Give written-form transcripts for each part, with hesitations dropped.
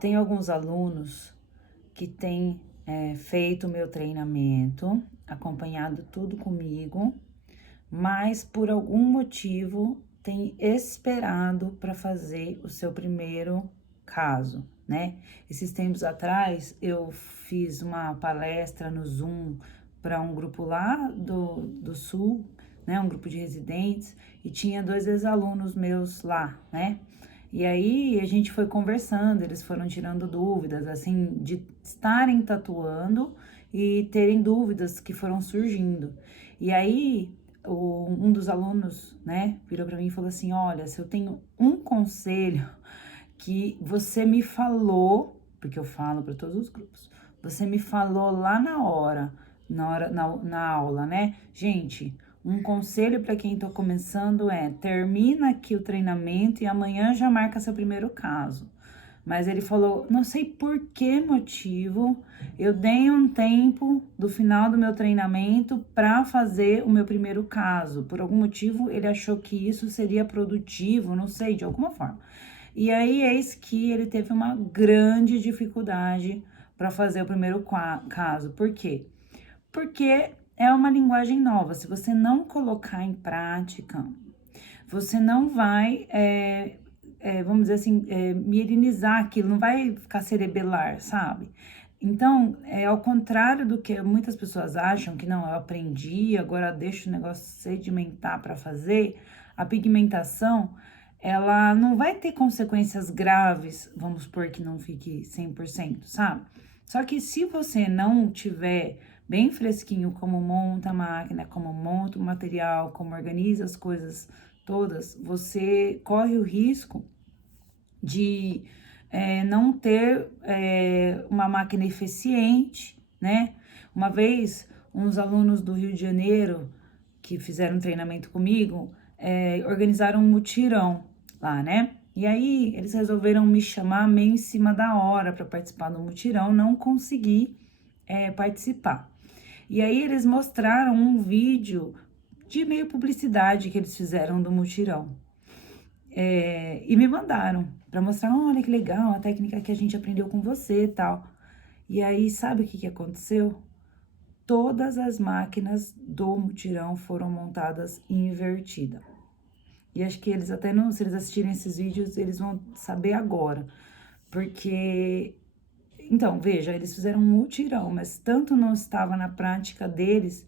tenho alguns alunos que têm feito o meu treinamento, acompanhado tudo comigo, mas por algum motivo tem esperado para fazer o seu primeiro caso, né? Esses tempos atrás eu fiz uma palestra no Zoom para um grupo lá do Sul, né? Um grupo de residentes, e tinha 2 ex-alunos meus lá, né? E aí a gente foi conversando, eles foram tirando dúvidas, assim, de estarem tatuando e terem dúvidas que foram surgindo. E aí um dos alunos, né, virou para mim e falou assim: olha, se eu tenho um conselho que você me falou, porque eu falo para todos os grupos, você me falou lá na aula, né? Gente, um conselho para quem tá começando é: termina aqui o treinamento e amanhã já marca seu primeiro caso. Mas ele falou, não sei por que motivo, eu dei um tempo do final do meu treinamento para fazer o meu primeiro caso. Por algum motivo, ele achou que isso seria produtivo, não sei, de alguma forma. E aí, eis que ele teve uma grande dificuldade para fazer o primeiro caso. Por quê? Porque é uma linguagem nova. Se você não colocar em prática, você não vai, vamos dizer assim, mirinizar aquilo, não vai ficar cerebelar, sabe? Então, ao contrário do que muitas pessoas acham, que não, eu aprendi, agora deixo o negócio sedimentar para fazer, a pigmentação, ela não vai ter consequências graves, vamos supor que não fique 100%, sabe? Só que se você não tiver bem fresquinho como monta a máquina, como monta o material, como organiza as coisas todas, você corre o risco de não ter uma máquina eficiente, né? Uma vez, uns alunos do Rio de Janeiro que fizeram treinamento comigo, organizaram um mutirão lá, né? E aí, eles resolveram me chamar meio em cima da hora para participar do mutirão, não consegui participar. E aí, eles mostraram um vídeo de meio publicidade que eles fizeram do mutirão. E me mandaram para mostrar, olha que legal, a técnica que a gente aprendeu com você e tal. E aí, sabe o que aconteceu? Todas as máquinas do mutirão foram montadas invertida. E acho que eles até não, se eles assistirem esses vídeos, eles vão saber agora. Porque, então, veja, eles fizeram um mutirão, mas tanto não estava na prática deles,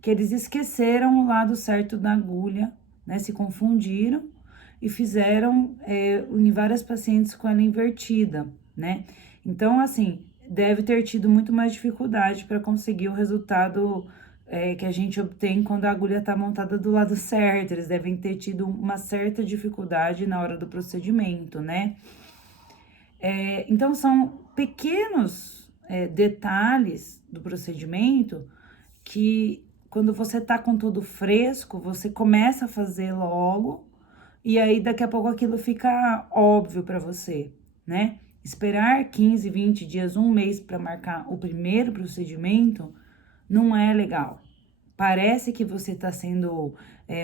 que eles esqueceram o lado certo da agulha, né? Se confundiram e fizeram em várias pacientes com ela invertida, né? Então, assim, deve ter tido muito mais dificuldade para conseguir o resultado que a gente obtém quando a agulha está montada do lado certo. Eles devem ter tido uma certa dificuldade na hora do procedimento, né? Então, são pequenos detalhes do procedimento que, quando você tá com tudo fresco, você começa a fazer logo, e aí daqui a pouco aquilo fica óbvio para você, né? Esperar 15, 20 dias, um mês para marcar o primeiro procedimento não é legal. Parece que você está sendo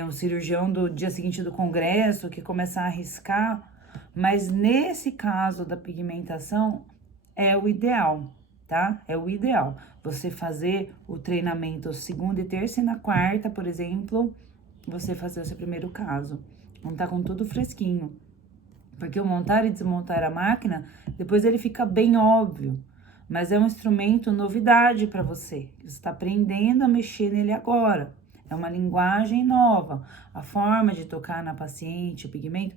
um cirurgião do dia seguinte do congresso, que começa a arriscar, mas nesse caso da pigmentação é o ideal, tá? É o ideal. Você fazer o treinamento segunda e terça e na quarta, por exemplo, você fazer o seu primeiro caso. Não tá com tudo fresquinho. Porque o montar e desmontar a máquina, depois ele fica bem óbvio. Mas é um instrumento novidade para você. Você está aprendendo a mexer nele agora. É uma linguagem nova. A forma de tocar na paciente, o pigmento.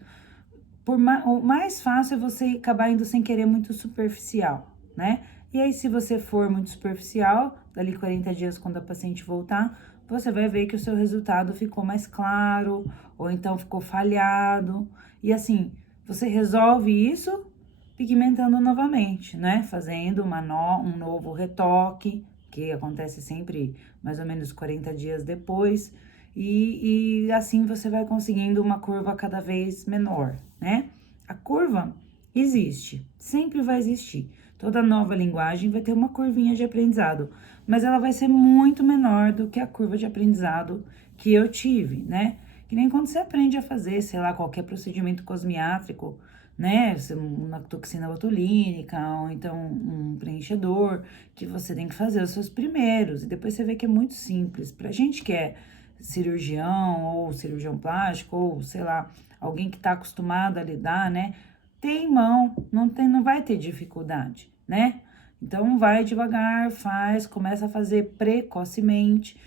O mais fácil é você acabar indo sem querer muito superficial, né? E aí, se você for muito superficial, dali 40 dias, quando a paciente voltar, você vai ver que o seu resultado ficou mais claro, ou então ficou falhado. E assim, você resolve isso pigmentando novamente, né? Fazendo um novo retoque, que acontece sempre mais ou menos 40 dias depois. E assim você vai conseguindo uma curva cada vez menor, né? A curva existe, sempre vai existir. Toda nova linguagem vai ter uma curvinha de aprendizado, mas ela vai ser muito menor do que a curva de aprendizado que eu tive, né? Que nem quando você aprende a fazer, sei lá, qualquer procedimento cosmiátrico, né? Uma toxina botulínica, ou então um preenchedor, que você tem que fazer os seus primeiros. E depois você vê que é muito simples. Pra gente que é cirurgião, ou cirurgião plástico, ou sei lá, alguém que tá acostumado a lidar, né? Tem mão, não vai ter dificuldade, né? Então, vai devagar, faz, começa a fazer precocemente.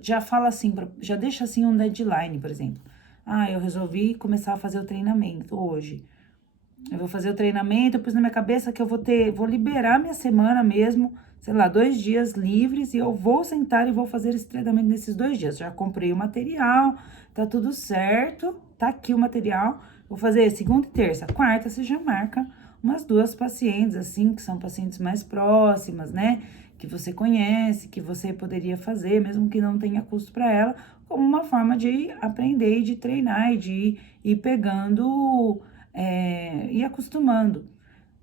Já fala assim, já deixa assim um deadline, por exemplo. Ah, eu resolvi começar a fazer o treinamento hoje. Eu vou fazer o treinamento, eu pus na minha cabeça que vou liberar minha semana mesmo, sei lá, 2 dias livres, e eu vou sentar e vou fazer esse treinamento nesses 2 dias. Já comprei o material, tá tudo certo, tá aqui o material. Vou fazer segunda e terça. Quarta, você já marca umas 2 pacientes, assim, que são pacientes mais próximas, né? Que você conhece, que você poderia fazer, mesmo que não tenha custo para ela, como uma forma de aprender e de treinar e de ir pegando e acostumando.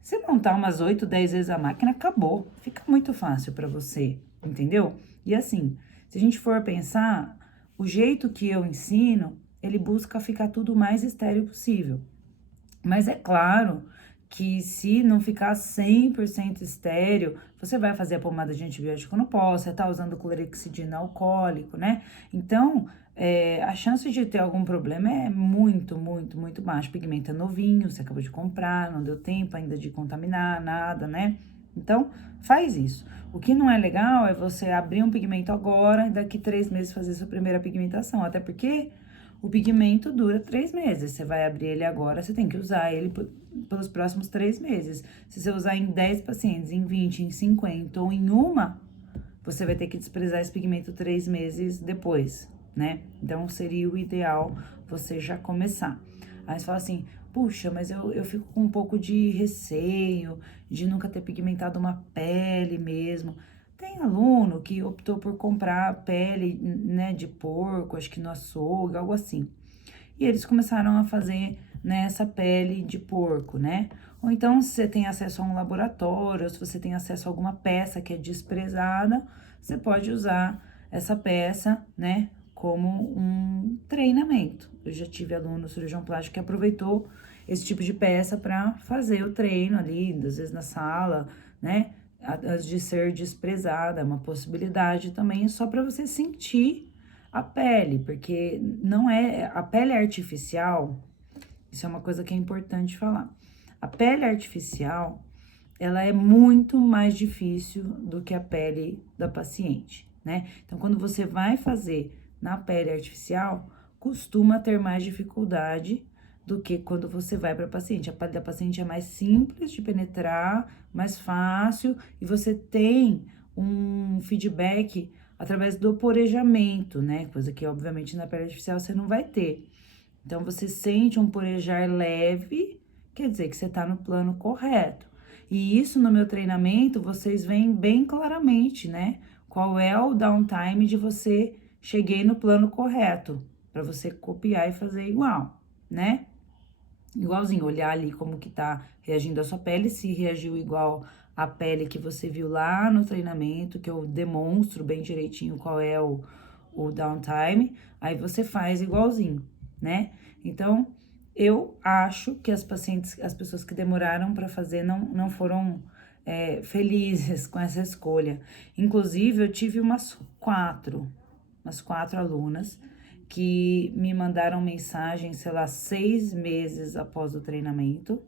Se montar umas 8, 10 vezes a máquina, acabou. Fica muito fácil para você, entendeu? E assim, se a gente for pensar, o jeito que eu ensino, ele busca ficar tudo o mais estéril possível. Mas é claro que se não ficar 100% estéril, você vai fazer a pomada de antibiótico no pó, você tá usando clorexidina alcoólico, né? Então, a chance de ter algum problema é muito, muito, muito baixa. O pigmento é novinho, você acabou de comprar, não deu tempo ainda de contaminar, nada, né? Então, faz isso. O que não é legal é você abrir um pigmento agora e daqui 3 meses fazer sua primeira pigmentação, até porque o pigmento dura 3 meses. Você vai abrir ele agora, você tem que usar ele pelos próximos 3 meses. Se você usar em 10 pacientes, em 20, em 50 ou em uma, você vai ter que desprezar esse pigmento 3 meses depois, né? Então, seria o ideal você já começar. Aí você fala assim, puxa, mas eu fico com um pouco de receio de nunca ter pigmentado uma pele mesmo. Tem aluno que optou por comprar pele, né, de porco, acho que no açougue, algo assim. E eles começaram a fazer nessa pele de porco, né? Ou então, se você tem acesso a um laboratório, ou se você tem acesso a alguma peça que é desprezada, você pode usar essa peça, né, como um treinamento. Eu já tive aluno cirurgião plástico que aproveitou esse tipo de peça para fazer o treino ali, às vezes na sala, né? Antes de ser desprezada, é uma possibilidade também, só para você sentir a pele, porque não é a pele artificial, isso é uma coisa que é importante falar. A pele artificial, ela é muito mais difícil do que a pele da paciente, né? Então, quando você vai fazer na pele artificial, costuma ter mais dificuldade do que quando você vai para paciente. A pele da paciente é mais simples de penetrar, mais fácil, e você tem um feedback através do porejamento, né? Coisa que, obviamente, na pele artificial você não vai ter. Então, você sente um porejar leve, quer dizer que você tá no plano correto. E isso no meu treinamento, vocês veem bem claramente, né? Qual é o downtime de você cheguei no plano correto, para você copiar e fazer igual, né? Igualzinho, olhar ali como que tá reagindo a sua pele, se reagiu igual à pele que você viu lá no treinamento, que eu demonstro bem direitinho qual é o downtime, aí você faz igualzinho, né? Então, eu acho que as pacientes, as pessoas que demoraram para fazer não foram felizes com essa escolha. Inclusive, eu tive umas quatro alunas que me mandaram mensagem, sei lá, 6 meses após o treinamento,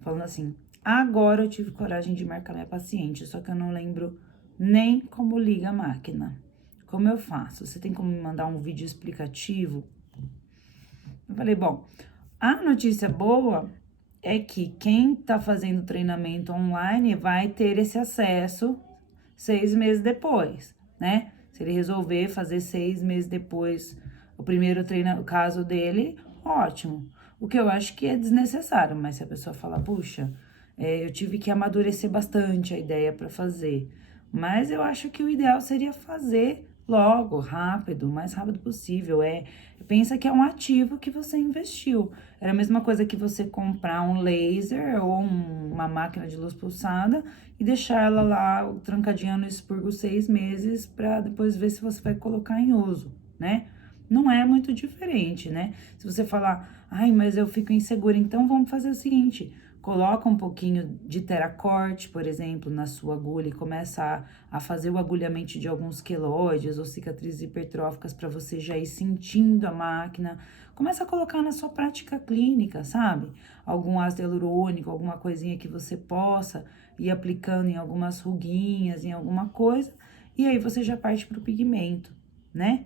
falando assim: agora eu tive coragem de marcar minha paciente, só que eu não lembro nem como liga a máquina. Como eu faço? Você tem como me mandar um vídeo explicativo? Eu falei, bom, a notícia boa é que quem tá fazendo treinamento online vai ter esse acesso 6 meses depois, né? Se ele resolver fazer 6 meses depois o primeiro treino, o caso dele, ótimo. O que eu acho que é desnecessário, mas se a pessoa falar, puxa, eu tive que amadurecer bastante a ideia para fazer. Mas eu acho que o ideal seria fazer logo, rápido, o mais rápido possível. Pensa que é um ativo que você investiu. Era a mesma coisa que você comprar um laser ou uma máquina de luz pulsada e deixar ela lá trancadinha no expurgo 6 meses para depois ver se você vai colocar em uso, né? Não é muito diferente, né? Se você falar, Ai, mas eu fico insegura. Então, vamos fazer o seguinte: coloca um pouquinho de teracorte, por exemplo, na sua agulha e começa a fazer o agulhamento de alguns queloides ou cicatrizes hipertróficas para você já ir sentindo a máquina. Começa a colocar na sua prática clínica, sabe? Algum ácido hialurônico, alguma coisinha que você possa ir aplicando em algumas ruguinhas, em alguma coisa, e aí você já parte para o pigmento, né?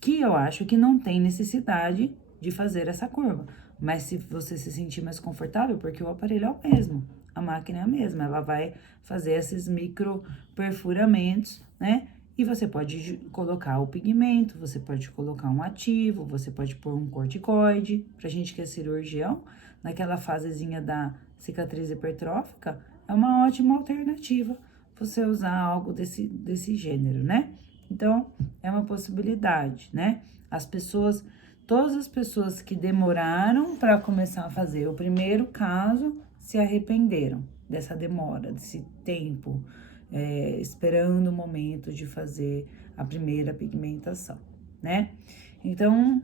Que eu acho que não tem necessidade de fazer essa curva. Mas se você se sentir mais confortável, porque o aparelho é o mesmo, a máquina é a mesma, ela vai fazer esses micro perfuramentos, né? E você pode colocar o pigmento, você pode colocar um ativo, você pode pôr um corticoide. Pra gente que é cirurgião, naquela fasezinha da cicatriz hipertrófica, é uma ótima alternativa você usar algo desse gênero, né? Então, é uma possibilidade, né? Todas as pessoas que demoraram para começar a fazer o primeiro caso se arrependeram dessa demora, desse tempo, esperando o momento de fazer a primeira pigmentação, né? Então,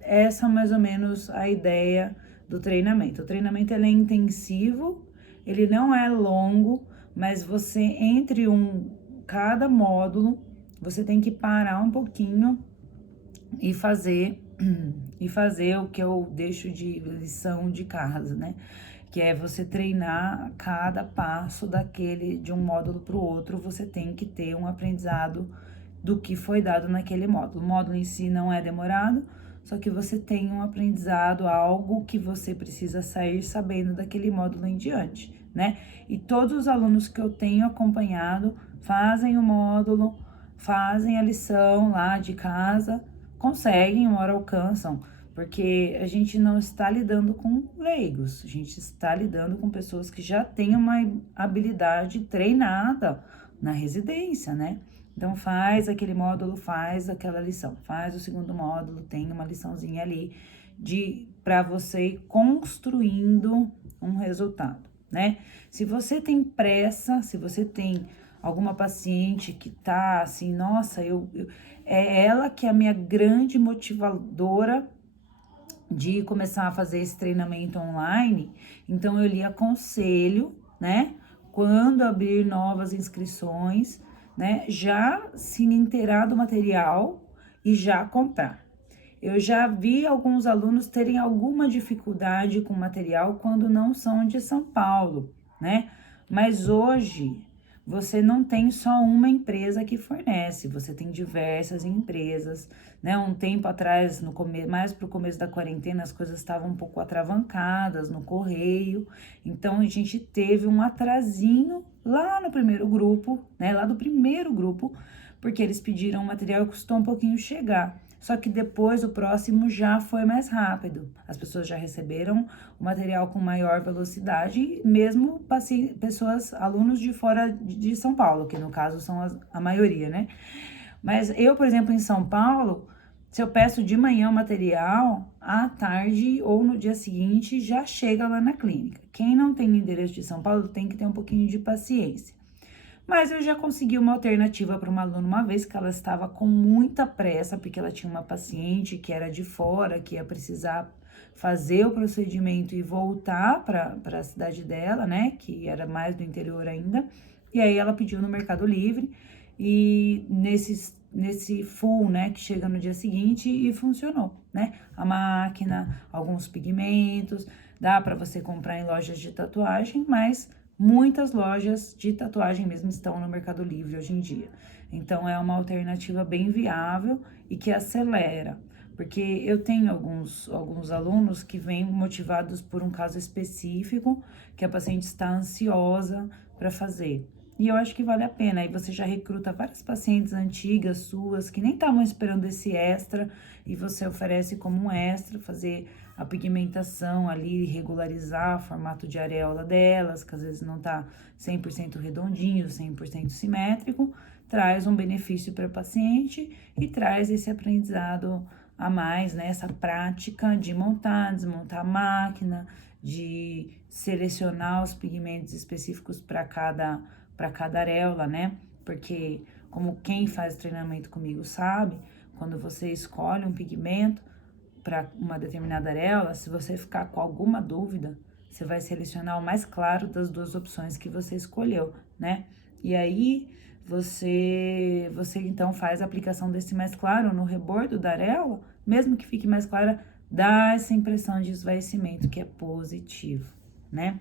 essa mais ou menos a ideia do treinamento. O treinamento ele é intensivo, ele não é longo, mas você entre cada módulo você tem que parar um pouquinho e fazer o que eu deixo de lição de casa, né? Que é você treinar cada passo de um módulo para o outro, você tem que ter um aprendizado do que foi dado naquele módulo. O módulo em si não é demorado, só que você tem um aprendizado, algo que você precisa sair sabendo daquele módulo em diante, né? E todos os alunos que eu tenho acompanhado fazem o módulo, fazem a lição lá de casa, conseguem, uma hora alcançam, porque a gente não está lidando com leigos, a gente está lidando com pessoas que já têm uma habilidade treinada na residência, né? Então, faz aquele módulo, faz aquela lição, faz o segundo módulo, tem uma liçãozinha ali para você ir construindo um resultado, né? Se você tem pressa, se você tem alguma paciente que tá assim, nossa, é ela que é a minha grande motivadora de começar a fazer esse treinamento online, então eu lhe aconselho, né, quando abrir novas inscrições, né, já se inteirar do material e já comprar. Eu já vi alguns alunos terem alguma dificuldade com material quando não são de São Paulo, né? Mas hoje você não tem só uma empresa que fornece, você tem diversas empresas, né? Um tempo atrás, mais para o começo da quarentena, as coisas estavam um pouco atravancadas no correio, então a gente teve um atrasinho lá no primeiro grupo, né? Lá do primeiro grupo, porque eles pediram material e custou um pouquinho chegar. Só que depois o próximo já foi mais rápido. As pessoas já receberam o material com maior velocidade, mesmo pessoas, alunos de fora de São Paulo, que no caso são a maioria, né? Mas eu, por exemplo, em São Paulo, se eu peço de manhã o material, à tarde ou no dia seguinte já chega lá na clínica. Quem não tem endereço de São Paulo tem que ter um pouquinho de paciência. Mas eu já consegui uma alternativa para uma aluna uma vez que ela estava com muita pressa, porque ela tinha uma paciente que era de fora, que ia precisar fazer o procedimento e voltar para a cidade dela, né? Que era mais do interior ainda. E aí ela pediu no Mercado Livre e nesse full, né, que chega no dia seguinte e funcionou, né? A máquina, alguns pigmentos, dá para você comprar em lojas de tatuagem, mas muitas lojas de tatuagem mesmo estão no Mercado Livre hoje em dia. Então, é uma alternativa bem viável e que acelera. Porque eu tenho alguns alunos que vêm motivados por um caso específico, que a paciente está ansiosa para fazer. E eu acho que vale a pena. Aí você já recruta várias pacientes antigas suas que nem estavam esperando esse extra e você oferece como um extra, fazer a pigmentação ali, regularizar o formato de areola delas, que às vezes não tá 100% redondinho, 100% simétrico, traz um benefício para o paciente e traz esse aprendizado a mais, né? Essa prática de montar, desmontar a máquina, de selecionar os pigmentos específicos para cada areola, né? Porque, como quem faz treinamento comigo sabe, quando você escolhe um pigmento, para uma determinada areola, se você ficar com alguma dúvida, você vai selecionar o mais claro das duas opções que você escolheu, né? E aí, você então faz a aplicação desse mais claro no rebordo da areola, mesmo que fique mais clara, dá essa impressão de esvaecimento, que é positivo, né?